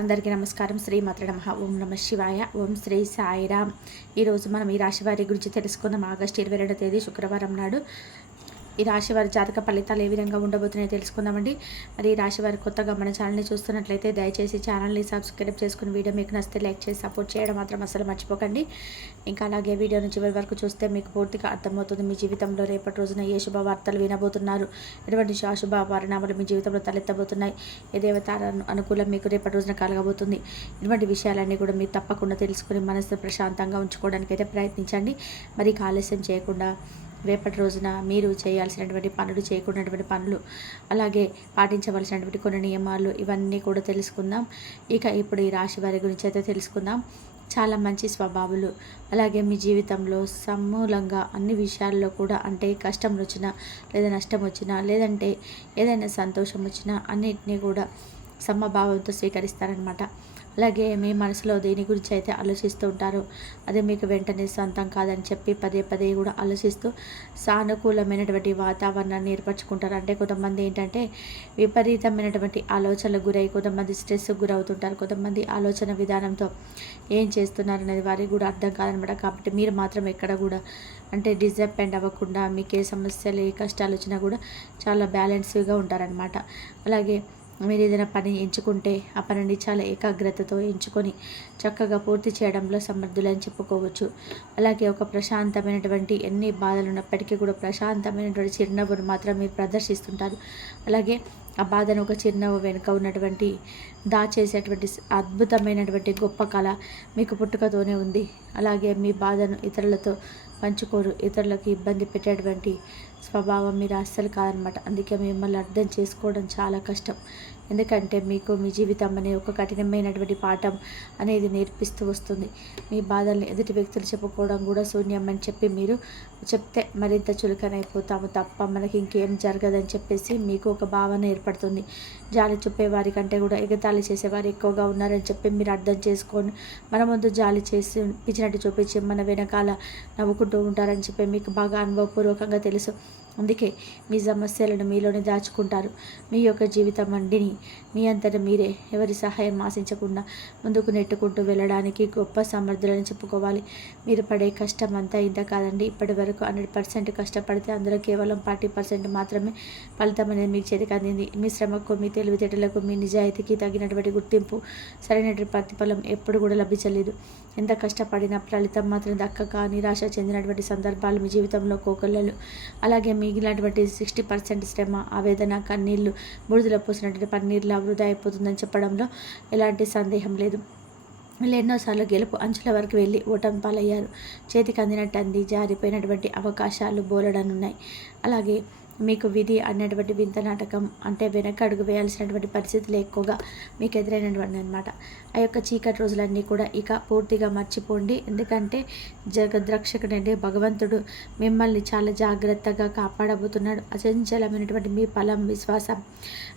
అందరికీ నమస్కారం. శ్రీమాత్రే నమః. ఓం నమః శివాయ. ఓం శ్రీ సాయిరామ్. ఈరోజు మనం ఈ రాశి వారి గురించి తెలుసుకుందాం. ఆగస్టు 22వ తేదీ శుక్రవారం నాడు ఈ రాశి వారి జాతక ఫలితాలు ఏ విధంగా ఉండబోతున్నాయో తెలుసుకుందామండి. మరి ఈ రాశి వారి కొత్తగా మన ఛానల్ని చూస్తున్నట్లయితే దయచేసి ఛానల్ని సబ్స్క్రైబ్ చేసుకుని వీడియో మీకు నచ్చితే లైక్ చేసి సపోర్ట్ చేయడం మాత్రం అసలు మర్చిపోకండి. ఇంకా అలాగే వీడియోని చివరి వరకు చూస్తే మీకు పూర్తిగా అర్థమవుతుంది మీ జీవితంలో రేపటి రోజున ఏ శుభవార్తలు వినబోతున్నారు, ఎటువంటి అశుభ పరిణామాలు మీ జీవితంలో తలెత్తబోతున్నాయి, ఏ దేవత అనుకూలం మీకు రేపటి రోజున కలగబోతుంది, ఇటువంటి విషయాలన్నీ కూడా మీరు తప్పకుండా తెలుసుకుని మనసు ప్రశాంతంగా ఉంచుకోవడానికి అయితే ప్రయత్నించండి. మరి ఆలస్యం చేయకుండా రేపటి రోజున మీరు చేయాల్సినటువంటి పనులు, చేయకూడనటువంటి పనులు, అలాగే పాటించవలసినటువంటి కొన్ని నియమాలు ఇవన్నీ కూడా తెలుసుకుందాం. ఇక ఇప్పుడు ఈ రాశి వారి గురించి అయితే తెలుసుకుందాం. చాలా మంచి స్వభావాలు, అలాగే మీ జీవితంలో సమూలంగా అన్ని విషయాల్లో కూడా అంటే కష్టం వచ్చినా లేదా నష్టం వచ్చినా లేదంటే ఏదైనా సంతోషం వచ్చినా అన్నిటినీ కూడా సమభావంతో స్వీకరిస్తారనమాట. అలాగే మీ మనసులో దేని గురించి అయితే ఆలోచిస్తూ ఉంటారో అది మీకు వెంటనే సొంతం కాదని చెప్పి పదే పదే కూడా ఆలోచిస్తూ సానుకూలమైనటువంటి వాతావరణాన్ని ఏర్పరచుకుంటారు. అంటే కొంతమంది ఏంటంటే విపరీతమైనటువంటి ఆలోచనలకు గురై కొంతమంది స్ట్రెస్కి గురవుతుంటారు. కొంతమంది ఆలోచన విధానంతో ఏం చేస్తున్నారు అనేది వారికి కూడా అర్థం కాదనమాట. కాబట్టి మీరు మాత్రం ఎక్కడ కూడా అంటే డిసప్పాయింట్ అవ్వకుండా మీకు ఏ సమస్యలు ఏ కష్టాలు వచ్చినా కూడా చాలా బ్యాలెన్స్గా ఉంటారనమాట. అలాగే మీరు ఏదైనా పని ఎంచుకుంటే ఆ పనిని చాలా ఏకాగ్రతతో ఎంచుకొని చక్కగా పూర్తి చేయడంలో సమర్థులని చెప్పుకోవచ్చు. అలాగే ఒక ప్రశాంతమైనటువంటి ఎన్ని బాధలు ఉన్నప్పటికీ కూడా ప్రశాంతమైనటువంటి చిరునవ్వును మాత్రం మీరు ప్రదర్శిస్తుంటారు. అలాగే ఆ బాధను ఒక చిరునవ్వు వెనుక ఉన్నటువంటి దాచేసేటువంటి అద్భుతమైనటువంటి గొప్ప కళ మీకు పుట్టుకతోనే ఉంది. అలాగే మీ బాధను ఇతరులతో పంచుకోరు, ఇతరులకు ఇబ్బంది పెట్టేటువంటి స్వభావం మీరు అస్సలు కాదనమాట. అందుకే మిమ్మల్ని అర్థం చేసుకోవడం చాలా కష్టం. ఎందుకంటే మీకు మీ జీవితం అనే ఒక కఠినమైనటువంటి పాఠం అనేది నేర్పిస్తూ వస్తుంది. మీ బాధల్ని ఎదుటి వ్యక్తులు చెప్పుకోవడం కూడా శూన్యం అని చెప్పి మీరు చెప్తే మరింత చులకనైపోతాము తప్ప మనకి ఇంకేం జరగదని చెప్పేసి మీకు ఒక భావన ఏర్పడుతుంది. జాలి చూపేవారి కంటే కూడా ఎగతాళి చేసేవారు ఎక్కువగా ఉన్నారని చెప్పి మీరు అర్థం చేసుకొని మన ముందు జాలి చేసి పిచ్చినట్టు చూపించి మన వెనకాల నవ్వుకుంటూ ఉంటారని చెప్పి మీకు బాగా అనుభవపూర్వకంగా తెలుసు. అందుకే మీ సమస్యలను మీలోనే దాచుకుంటారు. మీ యొక్క జీవితం మండిని మీ అంతటా మీరే ఎవరి సహాయం ఆశించకుండా ముందుకు నెట్టుకుంటూ వెళ్ళడానికి గొప్ప సమర్థులని చెప్పుకోవాలి. మీరు పడే కష్టం అంతా ఇంత కాదండి. ఇప్పటి వరకు 100% కష్టపడితే అందులో కేవలం 40% మాత్రమే ఫలితం అనేది మీ చేతికి అందింది. మీ శ్రమకు, మీ తెలివితేటలకు, మీ నిజాయితీకి తగినటువంటి గుర్తింపు, సరైనటువంటి ప్రతిఫలం ఎప్పుడు కూడా లభించలేదు. ఎంత కష్టపడినా ఫలితం మాత్రం దక్కక నిరాశ చెందినటువంటి సందర్భాలు మీ జీవితంలో కోకొల్లలు. అలాగే మిగిలినటువంటి 60% శ్రమ, ఆవేదన, కన్నీళ్లు బూడిదలో పోసినటువంటి పన్నీర్లా వృధా అయిపోతుందని చెప్పడంలో ఎలాంటి సందేహం లేదు. వీళ్ళు ఎన్నోసార్లు గెలుపు అంచుల వరకు వెళ్ళి ఓటమి పాలయ్యారు. చేతికి అందినట్టు అంది జారిపోయినటువంటి అవకాశాలు బోలెడనున్నాయి. అలాగే మీకు విధి అన్నటువంటి వింత నాటకం అంటే వెనక అడుగు వేయాల్సినటువంటి పరిస్థితులు ఎక్కువగా మీకు ఎదురైనటువంటి అనమాట. ఆ యొక్క చీకటి రోజులన్నీ కూడా ఇక పూర్తిగా మర్చిపోండి. ఎందుకంటే జగద్రక్షకుడంటే భగవంతుడు మిమ్మల్ని చాలా జాగ్రత్తగా కాపాడబోతున్నాడు. అచంచలమైనటువంటి మీ ఫలం, విశ్వాసం,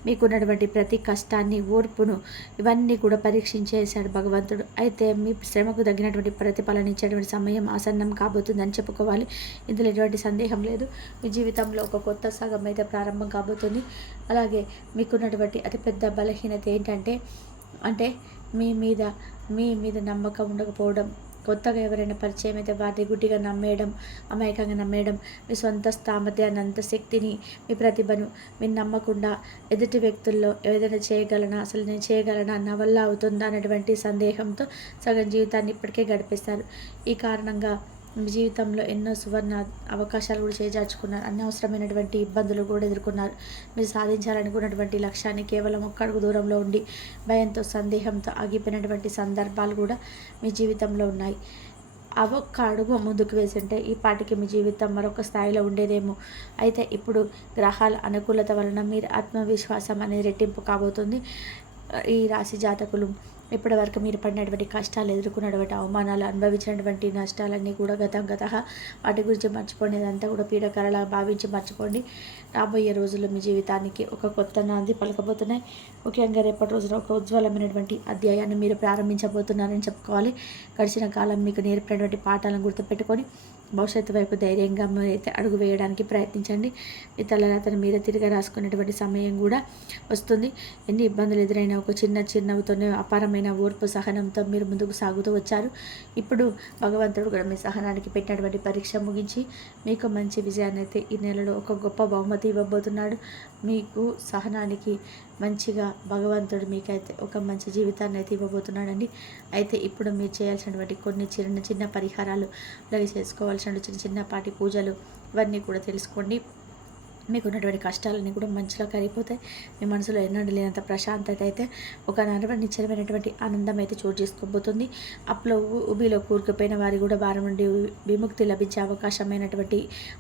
మీకున్నటువంటి ప్రతి కష్టాన్ని, ఓర్పును ఇవన్నీ కూడా పరీక్షించేశాడు భగవంతుడు. అయితే మీ శ్రమకు తగినటువంటి ప్రతిఫలన ఇచ్చేటువంటి సమయం ఆసన్నం కాబోతుందని చెప్పుకోవాలి. ఇందులో ఎటువంటి సందేహం లేదు. మీ జీవితంలో ఒక కొత్త సగం అయితే ప్రారంభం కాబోతుంది. అలాగే మీకున్నటువంటి అతిపెద్ద బలహీనత ఏంటంటే మీ మీద నమ్మకం ఉండకపోవడం. కొత్తగా ఎవరైనా పరిచయం అయితే వారిని గుడ్డిగా నమ్మేయడం, అమాయకంగా నమ్మేయడం, మీ సొంత స్థామర్థ్యాన్ని, అంత శక్తిని, మీ ప్రతిభను మీరు నమ్మకుండా ఎదుటి వ్యక్తుల్లో ఏదైనా చేయగలనా, అసలు నేను చేయగలనా, నా వల్ల అవుతుందా అనేటువంటి సందేహంతో సగం జీవితాన్ని ఇప్పటికే గడిపేస్తారు. ఈ కారణంగా మీ జీవితంలో ఎన్నో సువర్ణ అవకాశాలు కూడా చేజార్చుకున్నారు. అనవసరమైనటువంటి ఇబ్బందులు కూడా ఎదుర్కొన్నారు. మీరు సాధించాలనుకున్నటువంటి లక్ష్యాన్ని కేవలం ఒక్క అడుగు దూరంలో ఉండి భయంతో, సందేహంతో ఆగిపోయినటువంటి సందర్భాలు కూడా మీ జీవితంలో ఉన్నాయి. ఒక్క అడుగు ముందుకు వేసింటే ఈ పాటికి మీ జీవితం మరొక స్థాయిలో ఉండేదేమో. అయితే ఇప్పుడు గ్రహాల అనుకూలత వలన మీరు ఆత్మవిశ్వాసం అనేది రెట్టింపు కాబోతుంది. ఈ రాశి జాతకులు ఇప్పటి వరకు మీరు పడినటువంటి కష్టాలు, ఎదుర్కొన్నటువంటి అవమానాలు, అనుభవించినటువంటి నష్టాలన్నీ కూడా గత వాటి గురించి మర్చిపోండి. అదంతా కూడా పీడకరలా భావించి మర్చిపోండి. రాబోయే రోజుల్లో మీ జీవితానికి ఒక కొత్త నాంది పలకబోతున్నాయి. ముఖ్యంగా రేపటి రోజున ఒక ఉజ్వలమైనటువంటి అధ్యాయాన్ని మీరు ప్రారంభించబోతున్నారని చెప్పుకోవాలి. గడిచిన కాలం మీకు నేర్పినటువంటి పాఠాలను గుర్తుపెట్టుకొని భవిష్యత్తు వైపు ధైర్యంగా మీరైతే అడుగు వేయడానికి ప్రయత్నించండి. మీ తలరాతను మీరే తిరిగి రాసుకునేటువంటి సమయం కూడా వస్తుంది. ఎన్ని ఇబ్బందులు ఎదురైనా ఒక చిరునవ్వుతోనే అపారమైన ఓర్పు సహనంతో మీరు ముందుకు సాగుతూ వచ్చారు. ఇప్పుడు భగవంతుడు కూడా మీ సహనానికి పెట్టినటువంటి పరీక్ష ముగించి మీకు మంచి విజయాన్ని అయితే ఈ నెలలో ఒక గొప్ప బహుమతి ఇవ్వబోతున్నాడు. మీకు సహనానికి మంచిగా భగవంతుడు మీకైతే ఒక మంచి జీవితాన్ని అయితే ఇవ్వబోతున్నాడండి. అయితే ఇప్పుడు మీరు చేయాల్సినటువంటి కొన్ని చిన్న పరిహారాలు, అలాగే చేసుకోవాల్సిన చిన్నపాటి పూజలు ఇవన్నీ కూడా తెలుసుకోండి. మీకు ఉన్నటువంటి కష్టాలన్నీ కూడా మంచిగా కరిగిపోతాయి. మీ మనసులో ఎన్నడూ లేనంత ప్రశాంతత అయితే ఒక నిశ్చలమైనటువంటి ఆనందం అయితే చోటు చేసుకోబోతుంది. అప్పులో ఉబిలో కూరుకుపోయిన వారి కూడా వారం నుండి విముక్తి లభించే అవకాశమైనటువంటి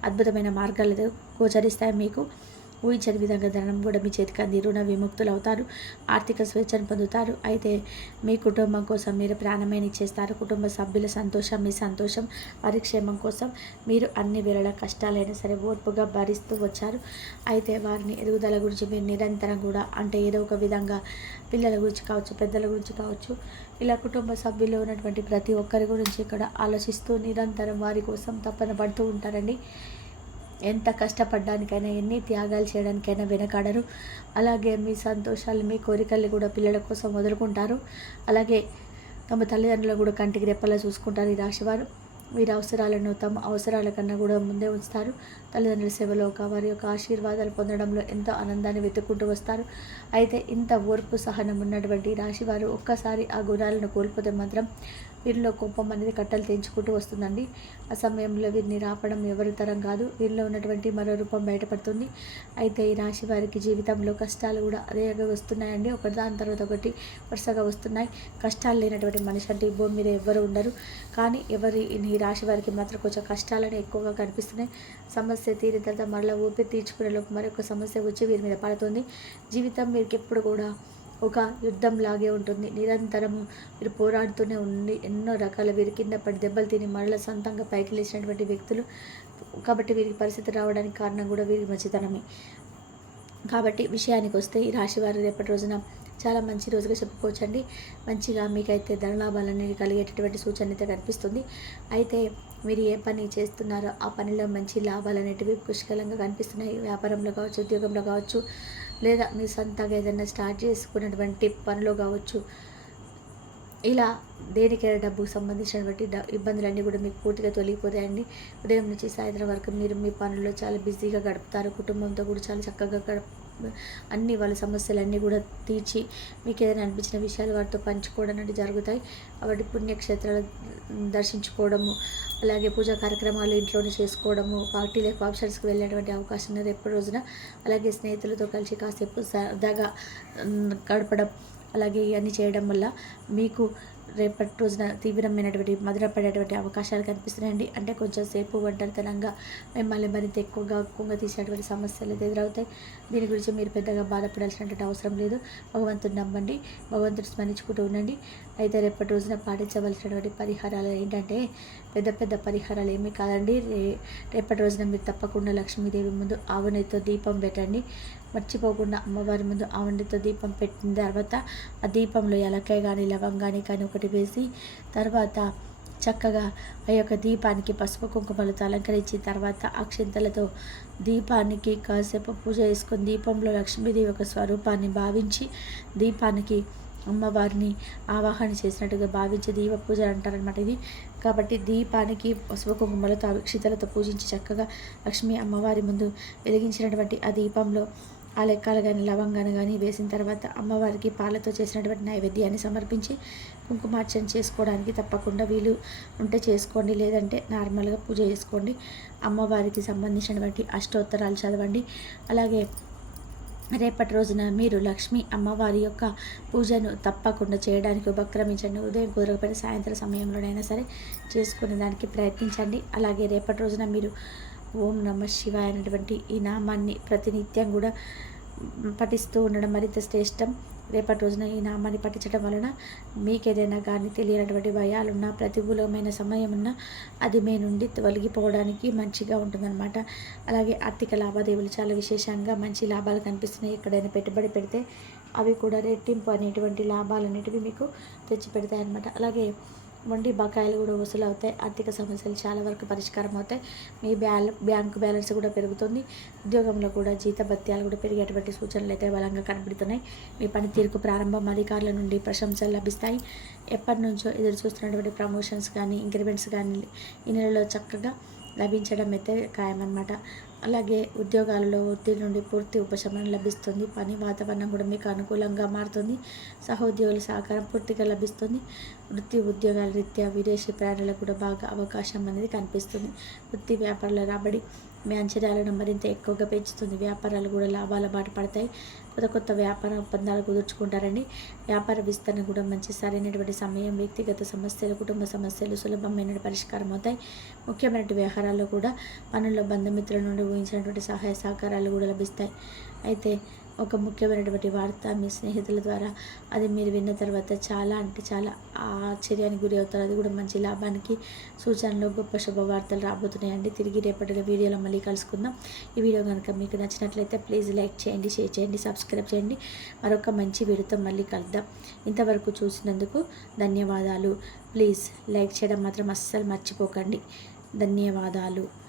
అద్భుతమైన మార్గాలు గోచరిస్తాయి. మీకు ఊహించని విధంగా ధనం కూడా మీ చేతికి అంది రుణ విముక్తులు అవుతారు. ఆర్థిక స్వేచ్ఛను పొందుతారు. అయితే మీ కుటుంబం కోసం మీరు ప్రాణమైన ఇచ్చేస్తారు. కుటుంబ సభ్యుల సంతోషం మీ సంతోషం, వారి క్షేమం కోసం మీరు అన్ని వేళల కష్టాలైనా సరే ఓర్పుగా భరిస్తూ వచ్చారు. అయితే వారిని ఎదుగుదల గురించి మీరు నిరంతరం కూడా అంటే ఏదో ఒక విధంగా పిల్లల గురించి కావచ్చు, పెద్దల గురించి కావచ్చు, ఇలా కుటుంబ సభ్యుల్లో ఉన్నటువంటి ప్రతి ఒక్కరి గురించి ఇక్కడ ఆలోచిస్తూ నిరంతరం వారి కోసం తపన పడుతూ ఉంటారండి. ఎంత కష్టపడడానికైనా ఎన్ని త్యాగాలు చేయడానికైనా వెనకాడరు. అలాగే మీ సంతోషాలు మీ కోరికల్ని కూడా పిల్లల కోసం వదులుకుంటారు. అలాగే తమ తల్లిదండ్రులు కూడా కంటికి రెప్పలా చూసుకుంటారు ఈ రాశివారు. వీరి అవసరాలను తమ అవసరాల కన్నా కూడా ముందే ఉంచుతారు. తల్లిదండ్రుల సేవలో వారి యొక్క ఆశీర్వాదాలు పొందడంలో ఎంతో ఆనందాన్ని వెతుక్కుంటూ వస్తారు. అయితే ఇంత ఓర్పు సహనం ఉన్నటువంటి రాశివారు ఒక్కసారి ఆ గుణాలను కోల్పోతే మాత్రం వీరిలో కోపం అనేది కట్టలు తెంచుకుంటూ వస్తుందండి. ఆ సమయంలో వీరిని రాపడం ఎవరి తరం కాదు. వీరిలో ఉన్నటువంటి మరో రూపం బయటపడుతుంది. అయితే ఈ రాశి వారికి జీవితంలో కష్టాలు కూడా అదేగా వస్తున్నాయండి. ఒకటి దాని తర్వాత ఒకటి వరుసగా వస్తున్నాయి. కష్టాలు లేనటువంటి మనిషి అంటే ఈ భూమి మీద ఎవరు ఉండరు. కానీ ఈ రాశి వారికి మాత్రం కొంచెం కష్టాలని ఎక్కువగా కనిపిస్తున్నాయి. సమస్య తీరిన తర్వాత మరలా ఊపిరి తీర్చుకునే లోపు మరొక సమస్య వచ్చి వీరి మీద పడుతుంది. జీవితం వీరికి ఎప్పుడు కూడా ఒక యుద్ధంలాగే ఉంటుంది. నిరంతరము వీరు పోరాడుతూనే ఉండి ఎన్నో రకాల వీరి కింద పడి దెబ్బలు తిని మరల సొంతంగా పైకి లేచినటువంటి వ్యక్తులు. కాబట్టి వీరికి పరిస్థితి రావడానికి కారణం కూడా వీరి మంచితనమే. కాబట్టి విషయానికి వస్తే ఈ రాశివారు రేపటి రోజున చాలా మంచి రోజుగా చెప్పుకోవచ్చండి. మంచిగా మీకైతే ధనలాభాలు అనేవి కలిగేటటువంటి సూచన అయితే కనిపిస్తుంది. అయితే మీరు ఏ పని చేస్తున్నారో ఆ పనిలో మంచి లాభాలు అనేటివి పుష్కలంగా కనిపిస్తున్నాయి. వ్యాపారంలో కావచ్చు, ఉద్యోగంలో కావచ్చు, లేదా మీరు సొంతంగా ఏదైనా స్టార్ట్ చేసుకున్నటువంటి పనిలో కావచ్చు, ఇలా దేనికైనా డబ్బుకు సంబంధించినటువంటి ఇబ్బందులన్నీ కూడా మీకు పూర్తిగా తొలగిపోతాయండి. ఉదయం నుంచి సాయంత్రం వరకు మీరు మీ పనుల్లో చాలా బిజీగా గడుపుతారు. కుటుంబంతో కూడా చాలా చక్కగా అన్ని వాళ్ళ సమస్యలన్నీ కూడా తీర్చి మీకు ఏదైనా అనిపించిన విషయాలు వారితో పంచుకోవడం అనేది జరుగుతాయి. కాబట్టి పుణ్యక్షేత్రాలు దర్శించుకోవడము, అలాగే పూజా కార్యక్రమాలు ఇంట్లోనే చేసుకోవడము, పార్టీలకు ఫంక్షన్స్కి వెళ్ళేటువంటి అవకాశం రేపటి రోజున, అలాగే స్నేహితులతో కలిసి కాసేపు సరదాగా గడపడం, అలాగే ఇవన్నీ చేయడం వల్ల మీకు రేపటి రోజున తీవ్రమైనటువంటి మధురపడేటువంటి అవకాశాలు కనిపిస్తున్నాయండి. అంటే కొంచెం సేపు ఒంటరితనంగా మిమ్మల్ని మరింత ఎక్కువగా తీసేటువంటి సమస్యలు ఎదురవుతాయి. దీని గురించి మీరు పెద్దగా బాధపడాల్సినటువంటి అవసరం లేదు. భగవంతుని నమ్మండి, భగవంతుని స్మరించుకుంటూ ఉండండి. అయితే రేపటి రోజున పాటించవలసినటువంటి పరిహారాలు ఏంటంటే పెద్ద పరిహారాలు ఏమీ కాదండి. రేపటి రోజున మీరు తప్పకుండా లక్ష్మీదేవి ముందు ఆవునేతో దీపం పెట్టండి. మర్చిపోకుండా అమ్మవారి ముందు ఆవునేతో దీపం పెట్టిన తర్వాత ఆ దీపంలో ఎలకాయ కానీ లవంగాని కానీ ఒకటి వేసి తర్వాత చక్కగా ఆ యొక్క దీపానికి పసుపు కుంకుమలతో అలంకరించిన తర్వాత అక్షింతలతో దీపానికి కాసేపు పూజ చేసుకొని దీపంలో లక్ష్మీదేవి యొక్క స్వరూపాన్ని భావించి దీపానికి అమ్మవారిని ఆవాహన చేసినట్టుగా భావించి దీప పూజ అంటారనమాట ఇది. కాబట్టి దీపానికి పసుపు కుంకుమలతో అక్షింతలతో పూజించి చక్కగా లక్ష్మీ అమ్మవారి ముందు వెలిగించినటువంటి ఆ దీపంలో ఆ లెక్కలు కానీ లవంగాను కానీ వేసిన తర్వాత అమ్మవారికి పాలతో చేసినటువంటి నైవేద్యాన్ని సమర్పించి కుంకుమార్చన చేసుకోవడానికి తప్పకుండా వీలు ఉంటే చేసుకోండి, లేదంటే నార్మల్గా పూజ చేసుకోండి. అమ్మవారికి సంబంధించినటువంటి అష్టోత్తరాలు చదవండి. అలాగే రేపటి రోజున మీరు లక్ష్మీ అమ్మవారి యొక్క పూజను తప్పకుండా చేయడానికి ఉపక్రమించండి. ఉదయం కుదరకపోయిన సాయంత్రం సమయంలోనైనా సరే చేసుకునే దానికి ప్రయత్నించండి. అలాగే రేపటి రోజున మీరు ఓం నమ శివాయ అనేటువంటి ఈ నామాన్ని ప్రతినిత్యం కూడా పఠిస్తూ ఉండడం మరింత శ్రేష్టం. రేపటి రోజున ఈ నామాన్ని పఠించడం వలన మీకేదైనా కానీ తెలియనటువంటి భయాలున్నా, ప్రతికూలమైన సమయం ఉన్నా అది మీ నుండి తొలగిపోవడానికి మంచిగా ఉంటుందన్నమాట. అలాగే ఆర్థిక లావాదేవీలు చాలా విశేషంగా మంచి లాభాలు కనిపిస్తున్నాయి. ఎక్కడైనా పెట్టుబడి పెడితే అవి కూడా రెట్టింపు అనేటువంటి లాభాలు అనేటివి మీకు తెచ్చిపెడతాయి అన్నమాట. అలాగే మొండి బకాయిలు కూడా వసూలు అవుతాయి. ఆర్థిక సమస్యలు చాలా వరకు పరిష్కారం అవుతాయి. మీ బ్యాంకు బ్యాలెన్స్ కూడా పెరుగుతుంది. ఉద్యోగంలో కూడా జీతభత్యాలు కూడా పెరిగేటువంటి సూచనలు అయితే బలంగా కనబడుతున్నాయి. మీ పనితీరుకు ప్రారంభం అధికారుల నుండి ప్రశంసలు లభిస్తాయి. ఎప్పటి నుంచో ఎదురు చూస్తున్నటువంటి ప్రమోషన్స్ కానీ ఇంక్రిమెంట్స్ కానీ ఈ నెలలో చక్కగా లభించడం అయితే ఖాయమన్నమాట. అలాగే ఉద్యోగాలలో ఒత్తిడి నుండి పూర్తి ఉపశమనం లభిస్తుంది. పని వాతావరణం కూడా మీకు అనుకూలంగా మారుతుంది. సహోద్యోగుల సహకారం పూర్తిగా లభిస్తుంది. వృత్తి ఉద్యోగాల రీత్యా విదేశీ ప్రయాణాలకు కూడా బాగా అవకాశం అనేది కనిపిస్తుంది. వృత్తి వ్యాపారాల రాబడి మీ అంచనాలను మరింత ఎక్కువగా పెంచుతుంది. వ్యాపారాలు కూడా లాభాల బాట పడతాయి. కొత్త వ్యాపార ఒప్పందాలు కుదుర్చుకుంటారండి. వ్యాపార విస్తరణ కూడా మంచి సరైనటువంటి సమయం. వ్యక్తిగత సమస్యలు కుటుంబ సమస్యలు సులభమైన పరిష్కారం అవుతాయి. ముఖ్యమైన వ్యవహారాల్లో కూడా పనుల్లో బంధుమిత్రుల నుండి ఊహించినటువంటి సహాయ సహకారాలు కూడా లభిస్తాయి. అయితే ఒక ముఖ్యమైనటువంటి వార్త మీ స్నేహితుల ద్వారా అది మీరు విన్న తర్వాత చాలా అంటే చాలా ఆశ్చర్యానికి గురి అవుతారు. అది కూడా మంచి లాభానికి సూచనలు గొప్ప శుభవార్తలు రాబోతున్నాయండి. తిరిగి రేపటి వీడియోలో మళ్ళీ కలుసుకుందాం. ఈ వీడియో కనుక మీకు నచ్చినట్లయితే ప్లీజ్ లైక్ చేయండి, షేర్ చేయండి, సబ్స్క్రైబ్ చేయండి. మరొక మంచి వీడియోతో మళ్ళీ కలుద్దాం. ఇంతవరకు చూసినందుకు ధన్యవాదాలు. ప్లీజ్ లైక్ చేయడం మాత్రం అస్సలు మర్చిపోకండి. ధన్యవాదాలు.